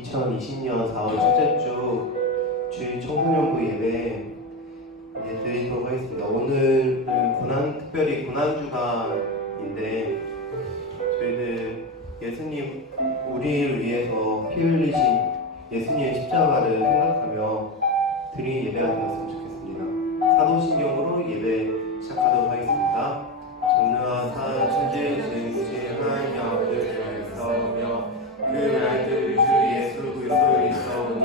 2020년 4월 첫째 주 주일 청소년부 예배 드리도록 하겠습니다. 오늘은 특별히 고난주간인데 저희들 예수님 우리를 위해서 피 흘리신 예수님의 십자가를 생각하며 드린 예배가 되었으면 좋겠습니다. 사도신경으로 예배 시작하도록 하겠습니다. 전능하사 천지의 하나님 아버지를 싸우며 그 날들 주 예수 그리스도를 있사오니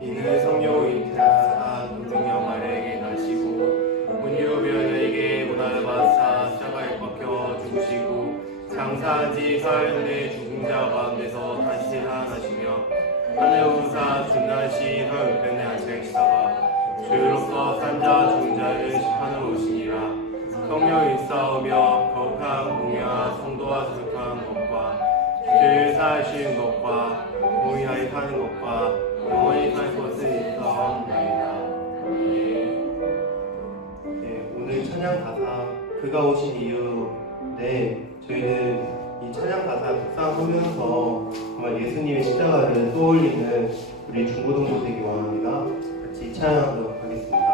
이는 성령을 잉태하사 동정녀 마리아에게 나시고 본디오 빌라도에게 고난을 받으사 십자가에 박혀 죽으시고 장사한 지 사흘 죽은 자 가운데서 다시 살아나시며 하늘 오르사 중난시 혈변에 앉으시다가 주로서 산자 죽은 자를 심판으로 오시니라. 성령을 일사오며 거룩한 공의와 성도와 거룩한 것과 죄를 사하시는 것과 공의하여 사는 것과 영원히 살 것을 일사옵나이다. 오늘 찬양 가사 그가 오신 이유인데 저희는 이 찬양 가사 묵상하면서 정말 예수님의 십자가를 떠올리는 우리 중고등부 되기 원합니다. 같이 찬양하도록 하겠습니다.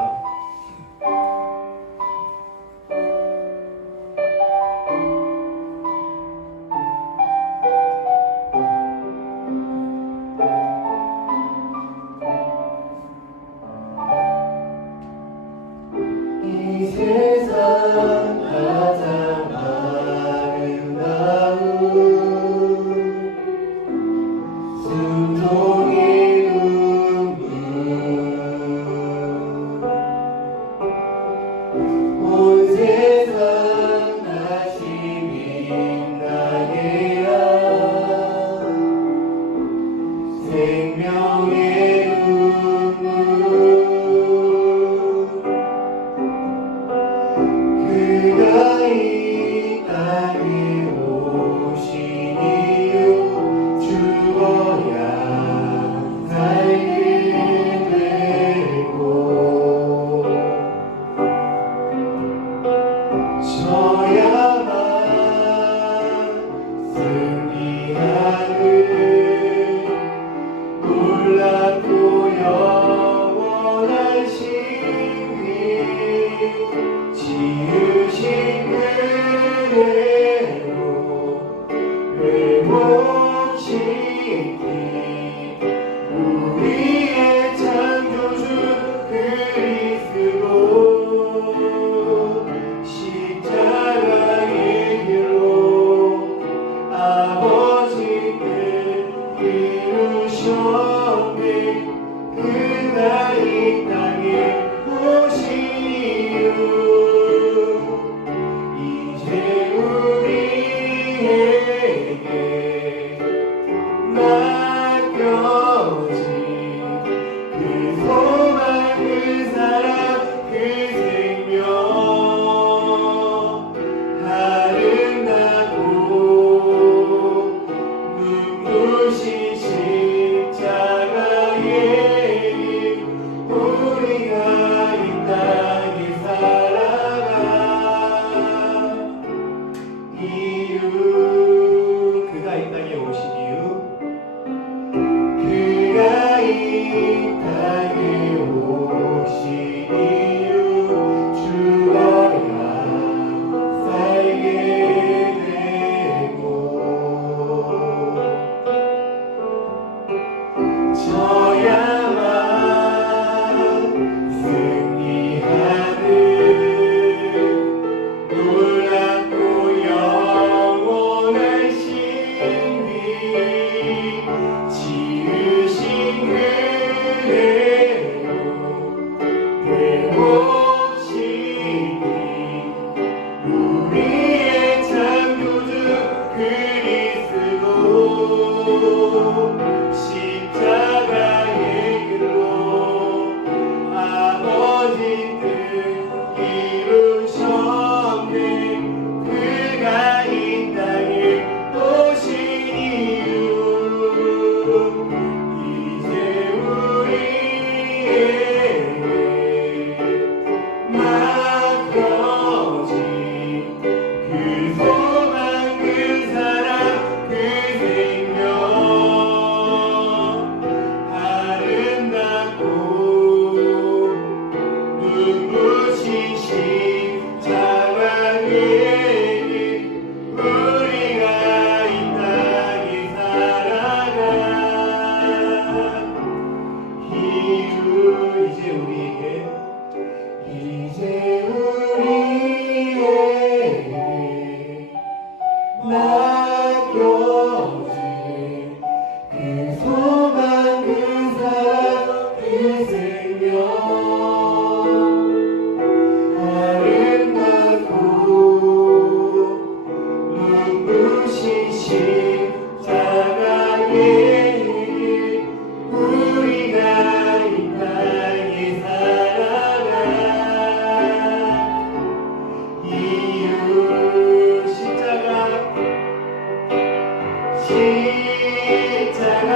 십자가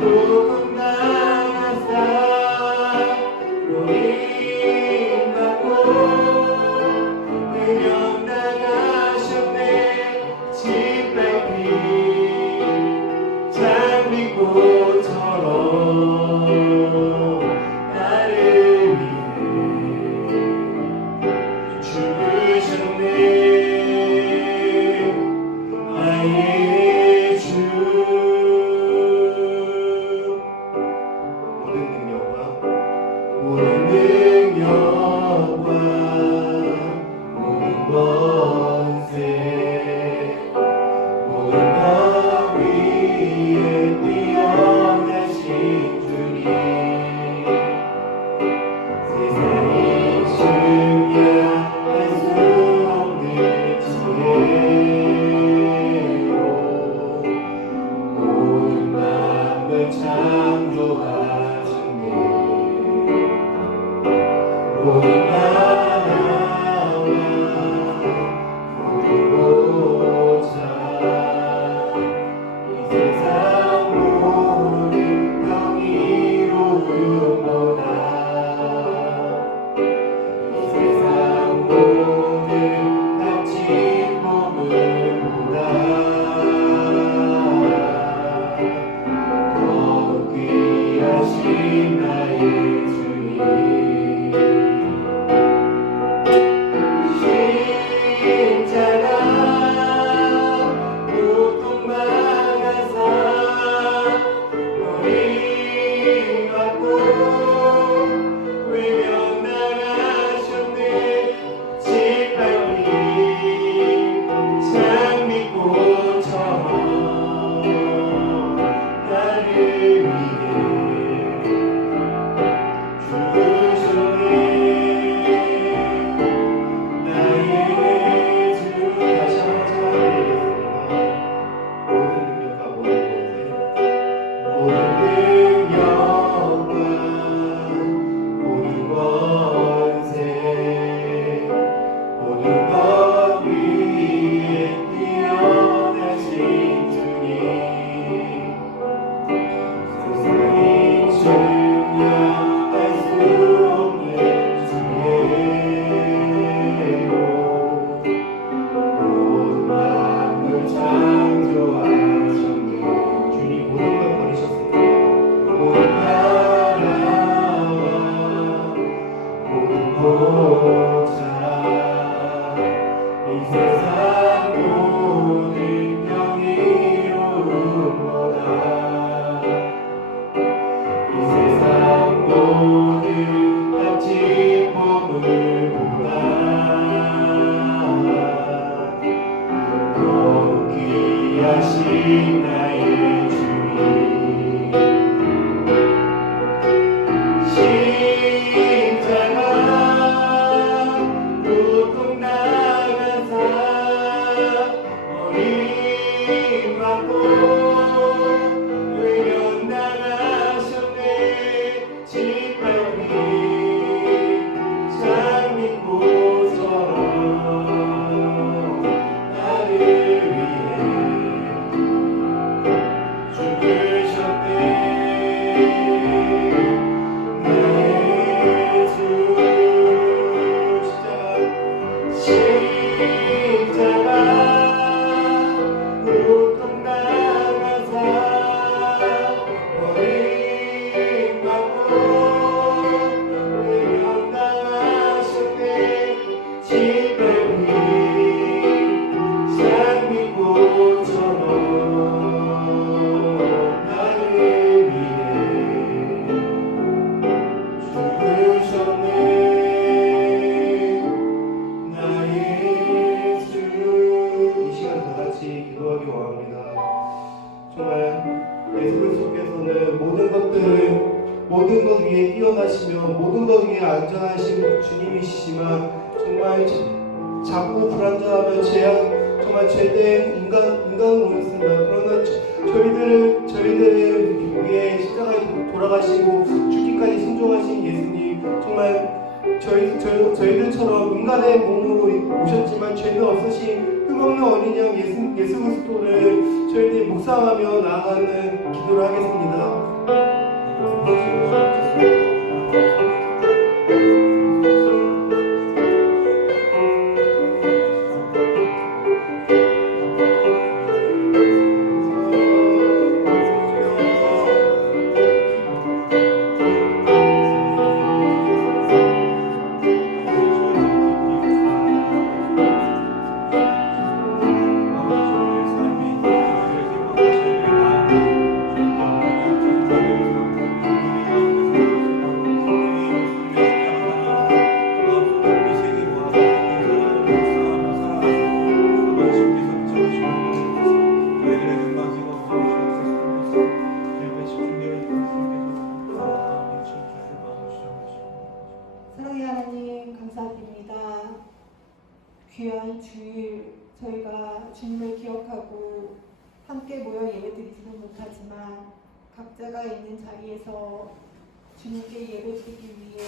고통 당하사 버림받고 외면당하셨네. 짓밟힌 장미꽃처럼 나를 위해 죽으셨네. 나의 주. 모든 능력과 모든 권세 모든 것 위에 뛰어나신 주님, 세상이 증명할 수 없는 지혜로 모든 만물 창조하셨네. 모든 나라와 모든 보좌 이 세상 모든 영이로움보다 이 세상 모든 값진 보물보다 더 귀하신 나의 주님, 십자가 고통 당하사 버림받고 외면당하셨네. 짓밟힌 장미꽃처럼 나를 위해 죽으셨네. 나의 주. 다시 한번 찬양드리겠습니다. 모든 능력과 모든 권세 모든 것 위에 뛰어나신 주님, 세상이 증명할 수 없는 지혜로 모든 만물 창조하셨네. 주님 모든 걸 버리셨습니다. 모든 나라와 모든 보좌 이 세상 모든 영이로움보다 이 세상 모든 값진 보물보다 더 귀하신 나의 주님, 십자가 고통 당하사 버림받고 외면당하셨네. 짓밟힌 장미꽃처럼 나를 위해 죽으셨네. 나의 주. 십자가 고통 당하사 버림받고 외면당하셨네. 짓밟힌 장미꽃처럼 나를 위해 죽으셨네. 나의 주. 이 시간 다 같이 기도하기 원합니다. 정말 예수 그리스도께서는 모든 것 위에 뛰어나시며 모든 것 위에 안전하신 주님이시지만 정말 자고 불안정하며 정말 죄된 인간으로 있습니다. 그러나 저희들을 위해 십자가에 돌아가시고 죽기까지 순종하신 예수님, 정말 저희들처럼 인간의 몸으로 오셨지만 죄는 없으신 흠없는 어린 양 예수 그리스도를 묵상하며 나아가는 기도를 하겠습니다. 사랑의 하나님 감사드립니다. 귀한 주일 저희가 주님을 기억하고 함께 모여 예배드리지는 못하지만 각자가 있는 자리에서 주님께 예배드리기 위해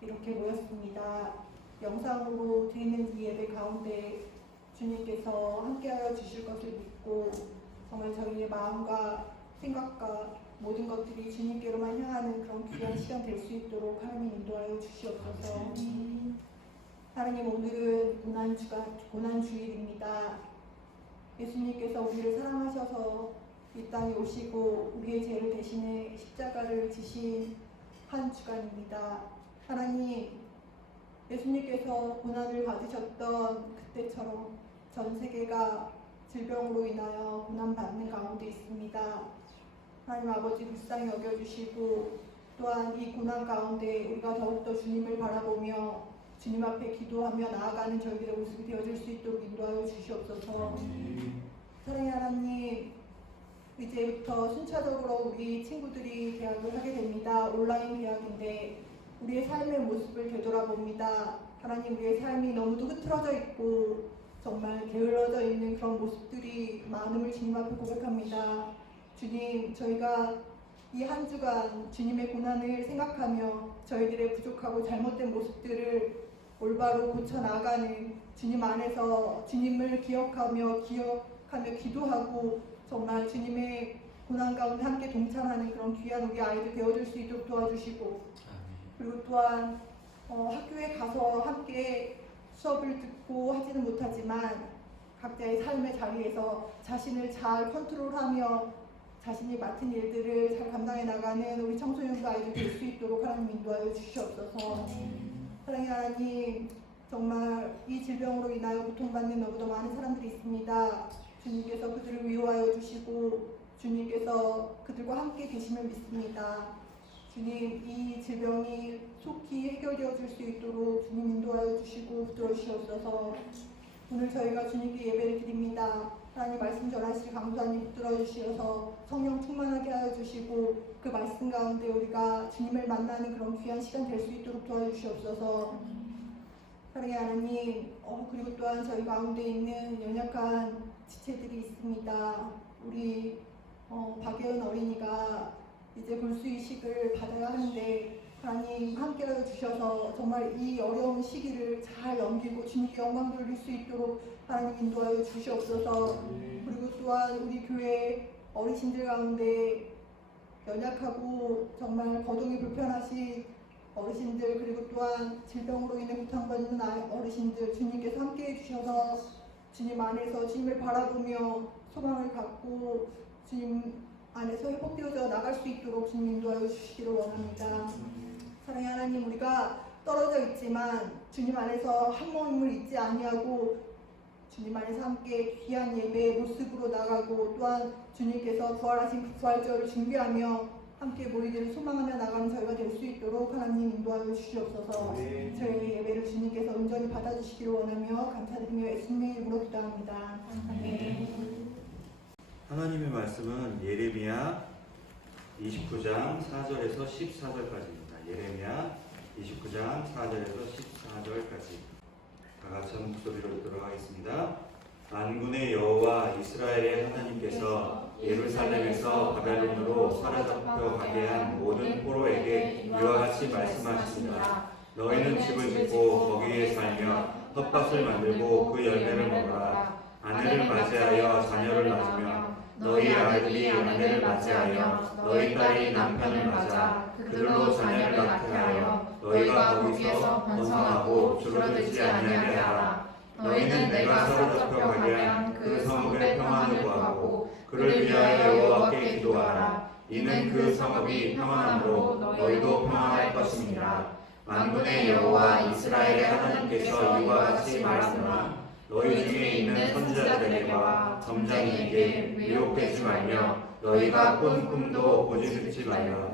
이렇게 모였습니다. 영상으로 드리는 이 예배 가운데 주님께서 함께하여 주실 것을 믿고 정말 저희의 마음과 생각과 모든 것들이 주님께로만 향하는 그런 귀한 시간 될 수 있도록 하나님 인도하여 주시옵소서. 하나님, 오늘은 고난주일입니다. 예수님께서 우리를 사랑하셔서 이 땅에 오시고 우리의 죄를 대신해 십자가를 지신 한 주간입니다. 하나님, 예수님께서 고난을 받으셨던 그때처럼 전 세계가 질병으로 인하여 고난받는 가운데 있습니다. 하나님 아버지 불쌍히 여겨주시고 또한 이 고난 가운데 우리가 더욱더 주님을 바라보며 주님 앞에 기도하며 나아가는 저희들의 모습이 되어질 수 있도록 인도하여 주시옵소서. 사랑의 하나님, 이제부터 순차적으로 우리 친구들이 개학을 하게 됩니다. 온라인 개학인데 우리의 삶의 모습을 되돌아봅니다. 하나님, 우리의 삶이 너무도 흐트러져 있고 정말 게을러져 있는 그런 모습들이 많음을 주님 앞에 고백합니다. 주님, 저희가 이 한 주간 주님의 고난을 생각하며 저희들의 부족하고 잘못된 모습들을 올바로 고쳐나가는 주님 안에서 주님을 기억하며 기도하고 정말 주님의 고난 가운데 함께 동참하는 그런 귀한 우리 아이들 되어줄 수 있도록 도와주시고, 그리고 또한 학교에 가서 함께 수업을 듣고 하지는 못하지만 각자의 삶의 자리에서 자신을 잘 컨트롤하며 자신이 맡은 일들을 잘 감당해 나가는 우리 청소년과 아이들 될 수 있도록 하나님 인도하여 주시옵소서. 사랑의 하나님, 정말 이 질병으로 인하여 고통받는 너무도 많은 사람들이 있습니다. 주님께서 그들을 위로하여 주시고 주님께서 그들과 함께 계심을 믿습니다. 주님, 이 질병이 속히 해결되어 줄 수 있도록 주님 인도하여 주시고 붙들어 주시옵소서. 오늘 저희가 주님께 예배를 드립니다. 하나님 말씀 전하실 강도사님 붙들어 주시어서 성령 충만하게 하여 주시고 그 말씀 가운데 우리가 주님을 만나는 그런 귀한 시간 될 수 있도록 도와주시옵소서. 사랑의 하나님, 그리고 또한 저희 가운데 있는 연약한 지체들이 있습니다. 우리 박예은 어린이가 이제 볼수이식을 받아야 하는데 하나님 함께하여 주셔서 정말 이 어려운 시기를 잘 넘기고 주님께 영광 돌릴 수 있도록 하나님 인도하여 주시옵소서. 그리고 또한 우리 교회 어르신들 가운데 연약하고 정말 거동이 불편하신 어르신들, 그리고 또한 질병으로 인해 고통받는 어르신들 주님께서 함께해 주셔서 주님 안에서 주님을 바라보며 소망을 갖고 주님 안에서 회복되어져 나갈 수 있도록 주님 인도하여 주시기를 원합니다. 사랑의 하나님, 우리가 떨어져 있지만 주님 안에서 한 몸을 잊지 아니하고 주님 안에서 함께 귀한 예배의 모습으로 나가고 또한 주님께서 부활하신 그 부활절을 준비하며 함께 모이기를 소망하며 나가는 저희가 될 수 있도록 하나님 인도하여 주시옵소서. 저희의 예배를 주님께서 온전히 받아주시기를 원하며 감사드리며 예수님의 이름으로 기도합니다. 아멘. 하나님의 말씀은 예레미야 29장 4절에서 14절까지입니다. 예레미야 29장 4절에서 14절까지 다 같이 한 목소리로 들어가겠습니다. 만군의 여호와 이스라엘의 하나님께서 예루살렘에서 바벨론으로 사로잡혀 가게 한 모든 포로에게 이와 같이 말씀하십니다. 너희는 집을 짓고 거기에 살며 텃밭을 만들고 그 열매를 먹어라. 아내를 맞이하여 자녀를 낳으며 너희 아들이 아내를 맞이하며 너희 딸이 남편을 맞아 그들로 자녀를 낳게 하여 너희가 거기에서 번성하고 줄어들지 아니하게 하라. 너희는 내가 사로잡혀 가면 그 성읍의 평안을 구하고 그를 위하여 여호와께 기도하라. 이는 그 성읍이 평안함으로 너희도 평안할 것입니다. 만군의 여호와 이스라엘의 하나님께서 이와 같이 말하노라. 너희 중에 있는 선지자들에게와 점장에게 미혹되지 말며 너희가 꾼 꿈도 보지 듣지 말라.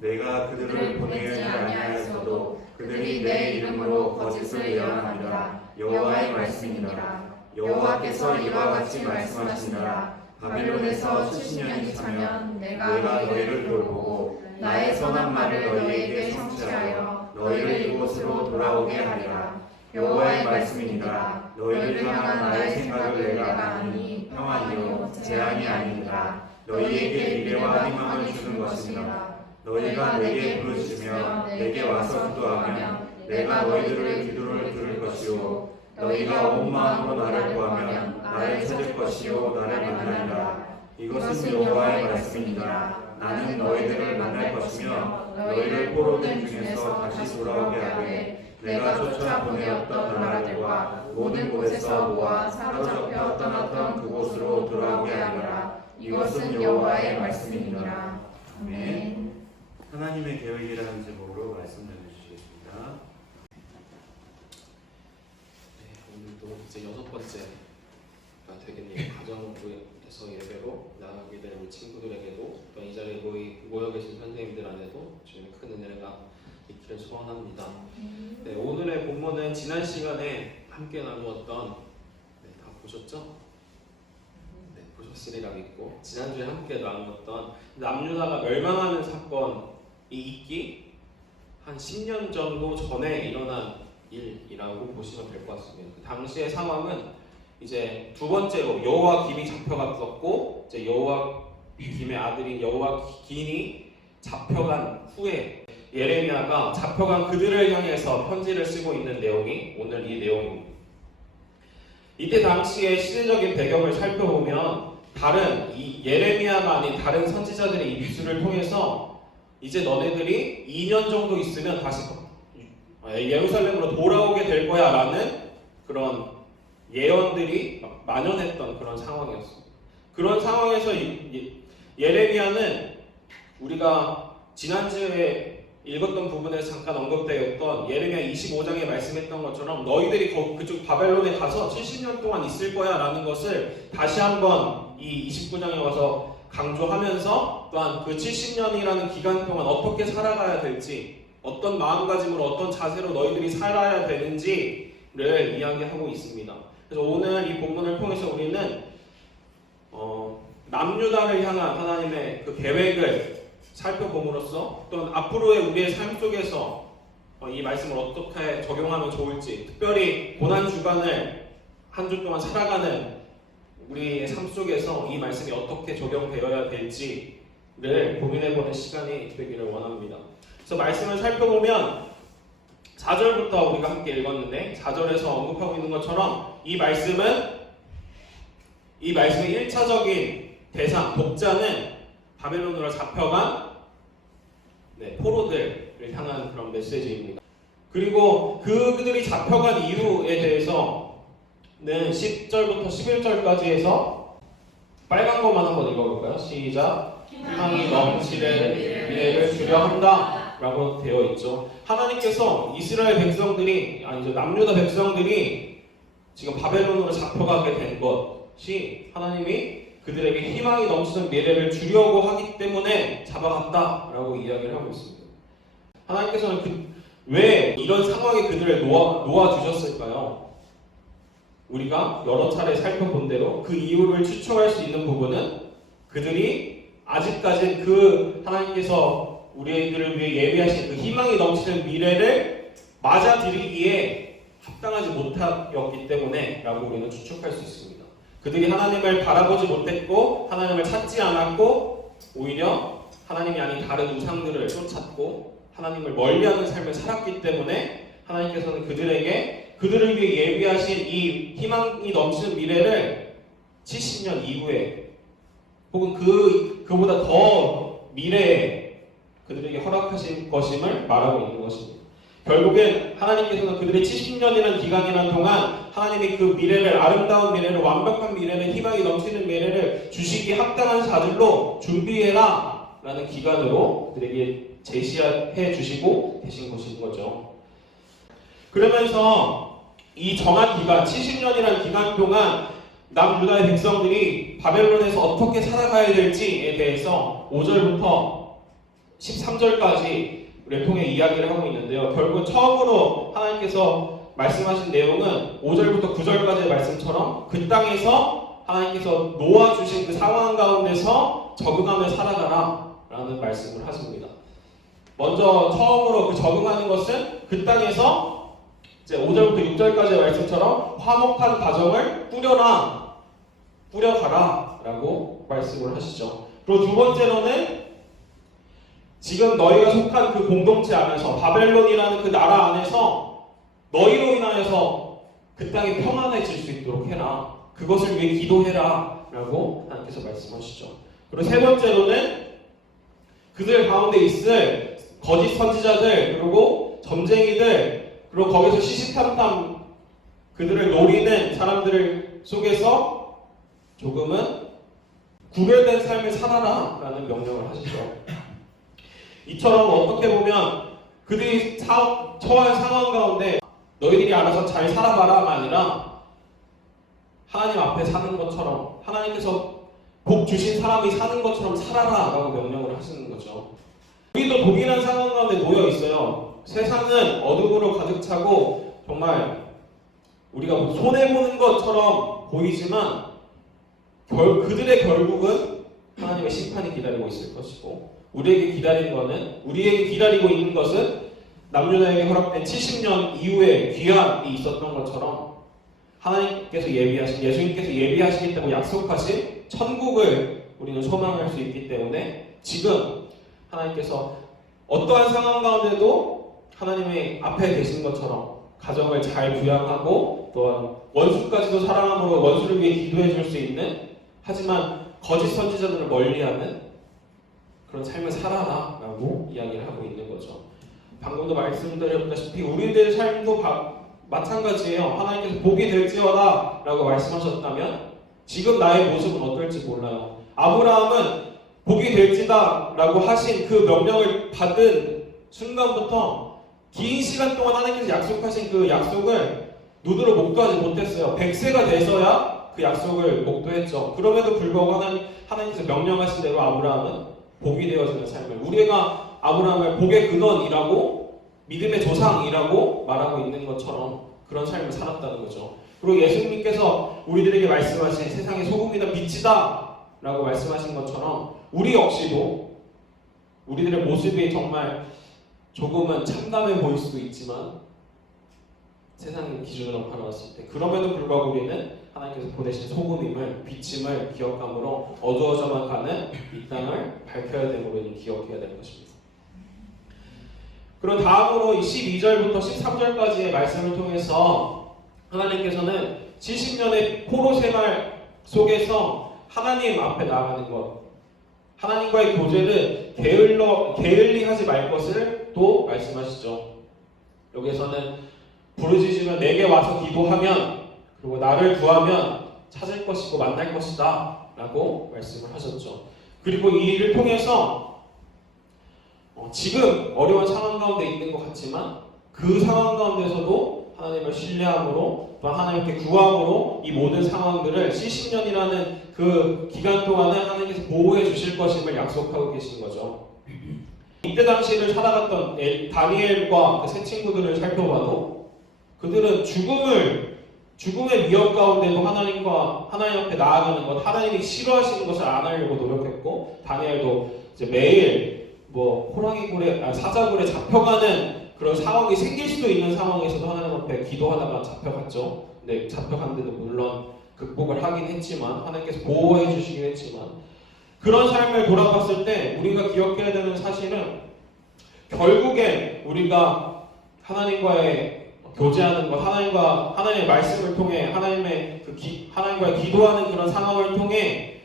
내가 그들을 보내지 아니하였어도 그들이 내 이름으로 거짓을 예언하리라. 여호와의 말씀이니라. 여호와께서 이와 같이 말씀하시니라. 바벨론에서 70년이 차면 내가 너희를 돌보고 나의 선한 말을 너희에게 성취하여 너희를 이곳으로 돌아오게 하리라. 여호와의 말씀이니라. 너희를 향한 나의 생각을 내가 아니 평안이요 재앙이 아니니라. 너희에게 미래와 희망을 주는 것이니라. 너희가 내게 부르짖으며 내게 와서 기도하면 내가 너희들의 기도를 들을 것이요 너희가 온 마음으로 나를 구하면 나를 찾을 것이요 나를 만나리라. 이것은 여호와의 말씀이니라. 나는 너희들을 만날 것이며 너희를 포로된 중에서 다시 돌아오게 하되 내가 쫓아 보내었던 나라들과 모든 곳에서 모아 사로잡혀 떠났던 그곳으로 돌아오게 하리라. 이것은 여호와의 말씀이니라. 아멘. 하나님의 계획이라는 제목으로 말씀 전해주시겠습니다. 오늘도 이제 6번째가 되겠네요. 가정에서 예배로 나가게 된 우리 친구들에게도 또 이 자리에 모여 계신 선생님들 안에도 주님의 큰 은혜가 있기를 소원합니다. 네, 오늘의 본문은 지난 시간에 함께 나누었던 다 보셨죠? 네, 보셨으리라 믿고 지난주에 함께 나누었던 남유다가 멸망하는 사건이 있기 한 10년 정도 전에 일어난 일이라고 보시면 될 것 같습니다. 그 당시의 상황은 이제 두 번째로 여호와김이 잡혀갔었고 이제 여호와김의 아들인 여호와긴이 잡혀간 후에 예레미야가 잡혀간 그들을 향해서 편지를 쓰고 있는 내용이 오늘 이 내용입니다. 이때 당시의 시대적인 배경을 살펴보면 다른 이 예레미야가 아닌 다른 선지자들의 입술을 통해서 이제 너네들이 2년 정도 있으면 다시 예루살렘으로 돌아오게 될 거야 라는 그런 예언들이 만연했던 그런 상황이었습니다. 그런 상황에서 예레미야는 우리가 지난주에 읽었던 부분에서 잠깐 언급되었던 예레미야 25장에 말씀했던 것처럼 너희들이 그쪽 바벨론에 가서 70년 동안 있을 거야 라는 것을 다시 한번 이 29장에 와서 강조하면서 또한 그 70년이라는 기간 동안 어떻게 살아가야 될지 어떤 마음가짐으로 어떤 자세로 너희들이 살아야 되는지를 이야기하고 있습니다. 그래서 오늘 이 본문을 통해서 우리는 남유다를 향한 하나님의 그 계획을 살펴봄으로써 또한 앞으로의 우리의 삶 속에서 이 말씀을 어떻게 적용하면 좋을지 특별히 고난주간을 한 주 동안 살아가는 우리의 삶 속에서 이 말씀이 어떻게 적용되어야 될지를 고민해보는 시간이 되기를 원합니다. 그래서 말씀을 살펴보면 4절부터 우리가 함께 읽었는데 4절에서 언급하고 있는 것처럼 이 말씀의 1차적인 대상, 독자는 바벨론으로 잡혀간 포로들을 향한 그런 메시지입니다. 그리고 그들이 잡혀간 이유에 대해서는 10절부터 11절까지 해서 빨간 것만 한번 읽어볼까요? 시작! 희망이 넘치는 미래를 주려 한다 라고 되어 있죠. 하나님께서 이스라엘 백성들이 아니죠 남유다 백성들이 지금 바벨론으로 잡혀가게 된 것이 하나님이 그들에게 희망이 넘치는 미래를 주려고 하기 때문에 잡아갔다라고 이야기를 하고 있습니다. 하나님께서는 왜 이런 상황에 그들을 놓아주셨을까요? 우리가 여러 차례 살펴본 대로 그 이유를 추측할 수 있는 부분은 그들이 아직까지 그 하나님께서 우리들을 위해 예비하신 그 희망이 넘치는 미래를 맞아들이기에 합당하지 못하였기 때문에 라고 우리는 추측할 수 있습니다. 그들이 하나님을 바라보지 못했고 하나님을 찾지 않았고 오히려 하나님이 아닌 다른 우상들을 쫓았고 하나님을 멀리하는 삶을 살았기 때문에 하나님께서는 그들을 위해 예비하신 이 희망이 넘치는 미래를 70년 이후에 혹은 그보다 더 미래에 그들에게 허락하신 것임을 말하고 있는 것입니다. 결국엔 하나님께서는 그들의 70년이라는 기간이라는 동안 하나님이 그 미래를, 아름다운 미래를, 완벽한 미래를, 희망이 넘치는 미래를 주시기에 합당한 자들로 준비해라 라는 기간으로 그들에게 제시해 주시고 계신 것인 거죠. 그러면서 이 정한 기간, 70년이라는 기간 동안 남유다의 백성들이 바벨론에서 어떻게 살아가야 될지에 대해서 5절부터 13절까지를 통해 이야기를 하고 있는데요. 결국 처음으로 하나님께서 말씀하신 내용은 5절부터 9절까지의 말씀처럼 그 땅에서 하나님께서 놓아주신 그 상황 가운데서 적응하며 살아가라 라는 말씀을 하십니다. 먼저 처음으로 그 적응하는 것은 그 땅에서 이제 5절부터 6절까지의 말씀처럼 화목한 가정을 꾸려가라 라고 말씀을 하시죠. 그리고 두 번째로는 지금 너희가 속한 그 공동체 안에서, 바벨론이라는 그 나라 안에서 너희로 인하여서 그 땅이 평안해질 수 있도록 해라. 그것을 위해 기도해라 라고 하나님께서 말씀하시죠. 그리고 세 번째로는 그들 가운데 있을 거짓 선지자들, 그리고 점쟁이들, 그리고 거기서 시시탐탐 그들을 노리는 사람들 속에서 조금은 구별된 삶을 살아라 라는 명령을 하시죠. 이처럼 어떻게 보면 그들이 처한 상황 가운데 너희들이 알아서 잘 살아봐라가 아니라 하나님 앞에 사는 것처럼, 하나님께서 복 주신 사람이 사는 것처럼 살아라 라고 명령을 하시는 거죠. 우리도 동일한 상황 가운데 놓여 있어요. 세상은 어둠으로 가득 차고 정말 우리가 손해보는 것처럼 보이지만 그들의 결국은 하나님의 심판이 기다리고 있을 것이고, 우리에게 기다리고 있는 것은 남유다에게 허락된 70년 이후에 귀환이 있었던 것처럼 하나님께서 예수님께서 예비하시겠다고 약속하신 천국을 우리는 소망할 수 있기 때문에 지금 하나님께서 어떠한 상황 가운데도 하나님의 앞에 계신 것처럼 가정을 잘 부양하고 또한 원수까지도 사랑함으로 원수를 위해 기도해 줄 수 있는, 하지만 거짓 선지자들을 멀리하는 그런 삶을 살아라 라고 이야기를 하고 있는 거죠. 방금도 말씀드렸다시피 우리들의 삶도 마찬가지예요. 하나님께서 복이 될지어다 라고 말씀하셨다면 지금 나의 모습은 어떨지 몰라요. 아브라함은 복이 될지다 라고 하신 그 명령을 받은 순간부터 긴 시간 동안 하나님께서 약속하신 그 약속을 눈으로 목도하지 못했어요. 100세가 돼서야 그 약속을 목도했죠. 그럼에도 불구하고 하나님께서 명령하신 대로 아브라함은 복이 되어지는 삶을, 우리가 아브라함을 복의 근원이라고, 믿음의 조상이라고 말하고 있는 것처럼 그런 삶을 살았다는 거죠. 그리고 예수님께서 우리들에게 말씀하신 세상의 소금이다 빛이다 라고 말씀하신 것처럼 우리 역시도 우리들의 모습이 정말 조금은 참담해 보일 수도 있지만 세상의 기준으로 바라봤을 때 그럼에도 불구하고 우리는 하나님께서 보내신 소금임을, 비침을 기억함으로 어두워져만 가는 이 땅을 밝혀야 되고 우리는 기억해야 될 것입니다. 그럼 다음으로 이 12절부터 13절까지의 말씀을 통해서 하나님께서는 70년의 포로 생활 속에서 하나님 앞에 나아가는 것, 하나님과의 교제를 게을리 하지 말 것을 또 말씀하시죠. 여기에서는 부르짖으면 내게 와서 기도하면, 그리고 나를 구하면 찾을 것이고 만날 것이다 라고 말씀을 하셨죠. 그리고 이 일을 통해서 지금 어려운 상황 가운데 있는 것 같지만 그 상황 가운데서도 하나님을 신뢰함으로 또 하나님께 구함으로 이 모든 상황들을 70년이라는 그 기간 동안은 하나님께서 보호해 주실 것임을 약속하고 계신 거죠. 이때 당시를 살아갔던 다니엘과 그 세 친구들을 살펴봐도 그들은 죽음의 위협 가운데도 하나님 앞에 나아가는 것, 하나님이 싫어하시는 것을 안 하려고 노력했고, 다니엘도 이제 매일 사자굴에 잡혀가는 그런 상황이 생길 수도 있는 상황에서도 하나님 앞에 기도하다가 잡혀갔죠. 근데 잡혀간 데도 물론 극복을 하긴 했지만 하나님께서 보호해 주시긴 했지만, 그런 삶을 돌아봤을 때 우리가 기억해야 되는 사실은 결국엔 우리가 하나님과의 교제하는 것, 하나님의 말씀을 통해 하나님과의 기도하는 그런 상황을 통해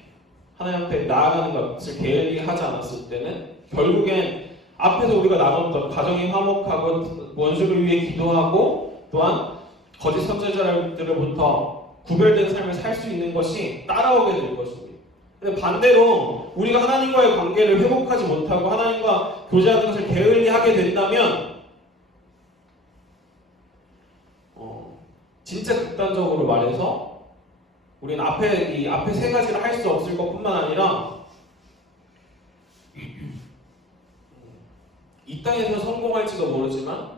하나님 앞에 나아가는 것을 게을리 하지 않았을 때는 결국엔 앞에서 우리가 나눴던 가정이 화목하고 원수를 위해 기도하고 또한 거짓 선지자들로부터 구별된 삶을 살 수 있는 것이 따라오게 될 것입니다. 근데 반대로 우리가 하나님과의 관계를 회복하지 못하고 하나님과 교제하는 것을 게을리하게 된다면 진짜 극단적으로 말해서 우리는 앞에 세 가지를 할 수 없을 것뿐만 아니라 이 땅에서 성공할지도 모르지만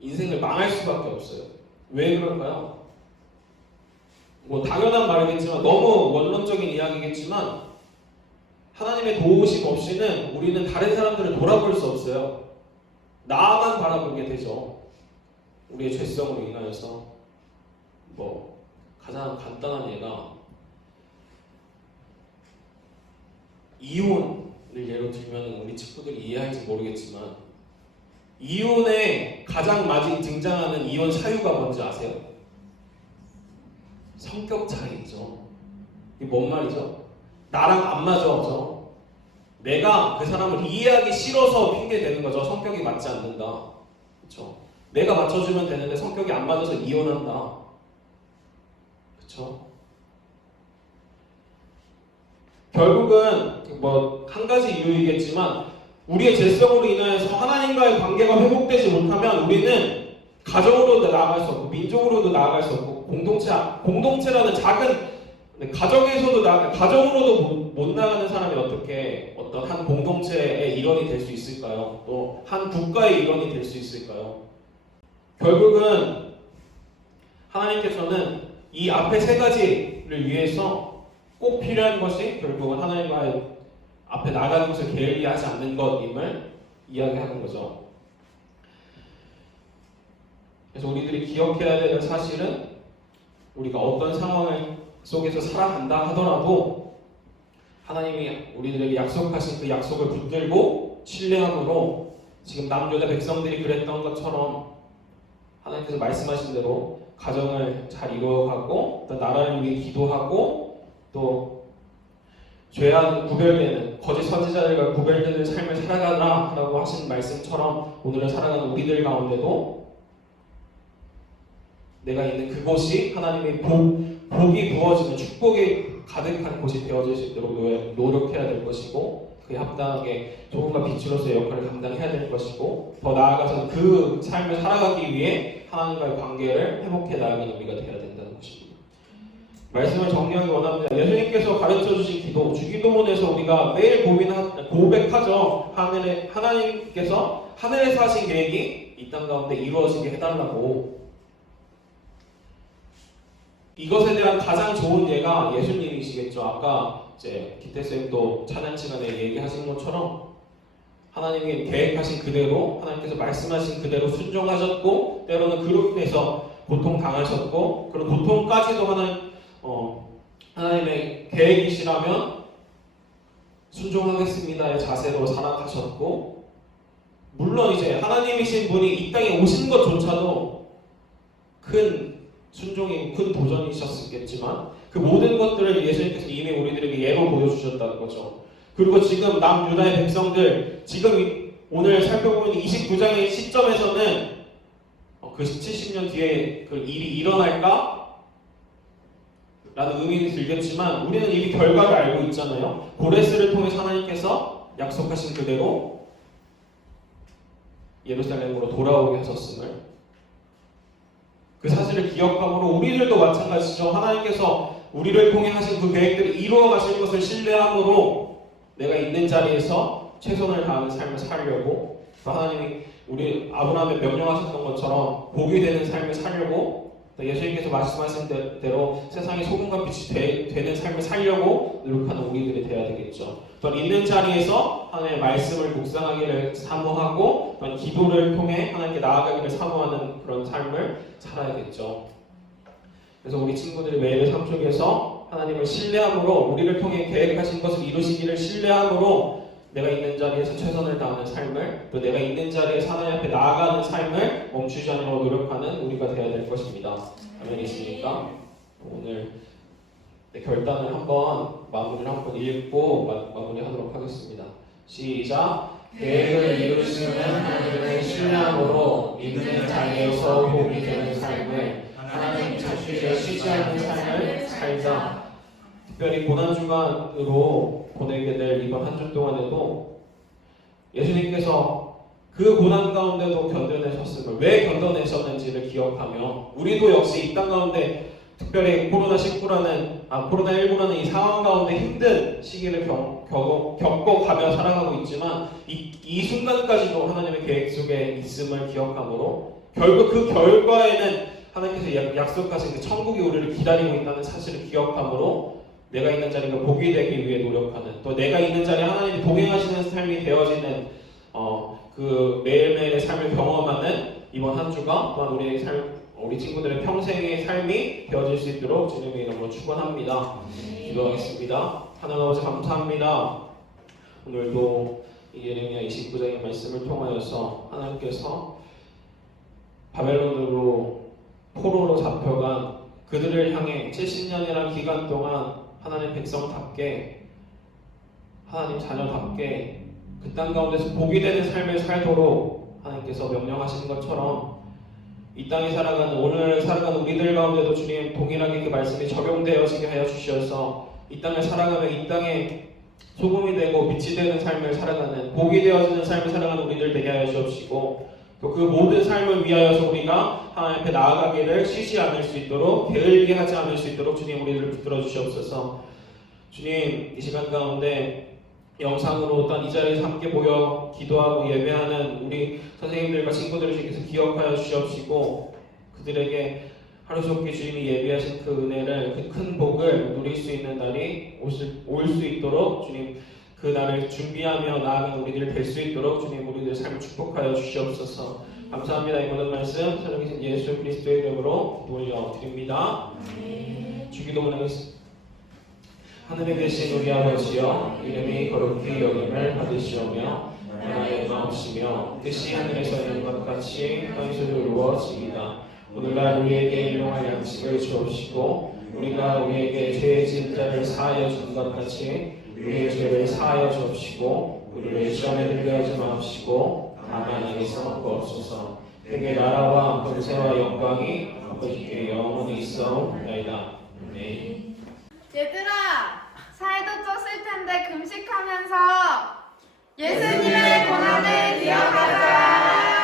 인생을 망할 수밖에 없어요. 왜 그럴까요? 뭐 당연한 말이겠지만 너무 원론적인 이야기겠지만 하나님의 도우심 없이는 우리는 다른 사람들을 돌아볼 수 없어요. 나만 바라보게 되죠. 우리의 죄성으로 인하여서. 뭐 가장 간단한 예가 이혼을 예로 들면 우리 친구들이 이해할지 모르겠지만 이혼에 가장 많이 등장하는 이혼 사유가 뭔지 아세요? 성격 차이죠. 이게 뭔 말이죠? 나랑 안 맞아서 내가 그 사람을 이해하기 싫어서 핑계 대는 거죠. 성격이 맞지 않는다. 그렇죠? 내가 맞춰주면 되는데 성격이 안 맞아서 이혼한다. 그렇죠? 결국은 뭐 한 가지 이유이겠지만 우리의 죄성으로 인하여서 하나님과의 관계가 회복되지 못하면 우리는 가정으로도 나아갈 수 없고 민족으로도 나아갈 수 없고 공동체라는 작은 가정으로도 못 나가는 사람이 어떻게 어떤 한 공동체의 일원이 될 수 있을까요? 또 한 국가의 일원이 될 수 있을까요? 결국은 하나님께서는 이 앞에 세 가지를 위해서 꼭 필요한 것이 결국은 하나님과의 앞에 나가는 것을 게을리하지 않는 것임을 이야기하는 거죠. 그래서 우리들이 기억해야 되는 사실은 우리가 어떤 상황 속에서 살아간다 하더라도 하나님이 우리들에게 약속하신 그 약속을 붙들고 신뢰함으로 지금 남유다 백성들이 그랬던 것처럼 하나님께서 말씀하신 대로 가정을 잘 이루어가고 또 나라를 위해 기도하고 또 죄와 구별되는 거짓 선지자들과 구별되는 삶을 살아가라라고 하신 말씀처럼 오늘을 살아가는 우리들 가운데도 내가 있는 그곳이 하나님의 복이 부어지는 축복이 가득한 곳이 되어질 수 있도록 노력해야 될 것이고 그에 합당하게 조금만 빛으로서의 역할을 감당해야 될 것이고 더 나아가서 그 삶을 살아가기 위해 하나님과의 관계를 회복해 나가는 우리가 되어야 된다는 것입니다. 말씀을 정리하기 원합니다. 예수님께서 가르쳐 주신 기도, 주기도문에서 우리가 매일 고백하죠. 하나님께서 하늘에서 하신 계획이 이 땅 가운데 이루어지게 해달라고. 이것에 대한 가장 좋은 예가 예수님이시겠죠. 아까 이제 기태쌤도 찬양 시간에 얘기하신 것처럼 하나님이 계획하신 그대로 하나님께서 말씀하신 그대로 순종하셨고 때로는 그로 인해서 고통당하셨고 그런 고통까지도 하나님의 계획이시라면 순종하겠습니다의 자세로 살아가셨고 물론 이제 하나님이신 분이 이 땅에 오신 것조차도 큰 순종이 큰 도전이셨겠지만 그 모든 것들을 예수님께서 이미 우리들에게 예로 보여주셨다는 거죠. 그리고 지금 남유다의 백성들 지금 오늘 살펴보는 29장의 시점에서는 그 70년 뒤에 그 일이 일어날까? 라는 의미는 들겠지만 우리는 이미 결과를 알고 있잖아요. 고레스를 통해 하나님께서 약속하신 그대로 예루살렘으로 돌아오게 하셨음을 그 사실을 기억함으로 우리들도 마찬가지죠. 하나님께서 우리를 통해 하신 그 계획들을 이루어 가실 것을 신뢰함으로 내가 있는 자리에서 최선을 다하는 삶을 살려고 또 하나님이 우리 아브라함에 명령하셨던 것처럼 복이 되는 삶을 살려고 또 예수님께서 말씀하신 대로 세상의 소금과 빛이 되는 삶을 살려고 노력하는 우리들이 되어야 되겠죠. 또 있는 자리에서 하나님의 말씀을 묵상하기를 사모하고 또 기도를 통해 하나님께 나아가기를 사모하는 그런 삶을 살아야겠죠. 그래서 우리 친구들이 매일의 삶 속에서 하나님을 신뢰함으로 우리를 통해 계획하신 것을 이루시기를 신뢰함으로 내가 있는 자리에서 최선을 다하는 삶을 또 내가 있는 자리에서 하나님 앞에 나아가는 삶을 멈추지 않으려고 노력하는 우리가 되어야 될 것입니다. 아멘이십니까? 오늘 네, 결단을 한번 마무리를 한번 읽고 마무리하도록 하겠습니다. 시작. 계획을 이루시는 하나님을 신뢰함으로 믿는 자에서 복이 되는 삶을 하나님 자신의 쉬지 않는 삶을 살자. 특별히 고난주간으로 보내게 될 이번 한 주 동안에도 예수님께서 그 고난 가운데도 견뎌내셨음을 왜 견뎌내셨는지를 기억하며 우리도 역시 이 땅 가운데 특별히 코로나19라는 이 상황 가운데 힘든 시기를 겪고 가며 살아가고 있지만 이 순간까지도 하나님의 계획 속에 있음을 기억함으로 결국 그 결과에는 하나님께서 약속하신 그 천국이 우리를 기다리고 있다는 사실을 기억함으로 내가 있는 자리가 복이 되기 위해 노력하는 또 내가 있는 자리에 하나님이 동행하시는 삶이 되어지는 그 매일매일의 삶을 경험하는 이번 한 주가 또한 우리 친구들의 평생의 삶이 되어질 수 있도록 주님의 이름으로 축원합니다. 기도하겠습니다. 하나님 아버지 감사합니다. 오늘도 이 예레미야 29장의 말씀을 통하여서 하나님께서 바벨론으로 포로로 잡혀간 그들을 향해 70년이라는 기간 동안 하나님 백성답게 하나님 자녀답게 그 땅 가운데서 복이 되는 삶을 살도록 하나님께서 명령하신 것처럼 이 땅에 살아가는 오늘 살아가는 우리들 가운데도 주님 동일하게 그 말씀이 적용되어지게 하여 주셔서 이 땅을 살아가며 이 땅에 소금이 되고 빛이 되는 삶을 살아가는 복이 되어지는 삶을 살아가는 우리들 되게 하여 주옵시고 또 그 모든 삶을 위하여서 우리가 하나님 앞에 나아가기를 쉬지 않을 수 있도록 게을리 하지 않을 수 있도록 주님 우리를 붙들어 주시옵소서. 주님 이 시간 가운데 영상으로 또한 이 자리에서 함께 모여 기도하고 예배하는 우리 선생님들과 친구들을 주께서 기억하여 주시옵시고 그들에게 하루속히 주님이 예비하신 그 은혜를 그 큰 복을 누릴 수 있는 날이 올 수 있도록 주님 그 날을 준비하며 나아가는 우리들 될 수 있도록 주님 우리들의 삶을 축복하여 주시옵소서. 감사합니다. 이 모든 말씀 살아계신 예수 그리스도의 이름으로 올려드립니다. 주기도문 하겠습니다. 하늘에 계신 우리 아버지여 이름이 거룩히 여김을 받으시오며 나라의 마음이시며 뜻이 하늘에서 이룬 것 같이 땅에서도 이루어지이다. 오늘날 우리에게 일용할 양식을 주옵시고 우리가 우리에게 죄의 진 자를 사하여 준 것 같이 우리의 죄를 사하여 주옵시고 우리를 시험에 들게 하지 마옵시고 다만 악에서 구하옵소서. 내게 나라와 권세와 영광이 아버지께 영원히 있사옵나이다. 아멘. 얘들아, 살도 쪘을 텐데 금식하면서 예수님의 고난을 기억하자.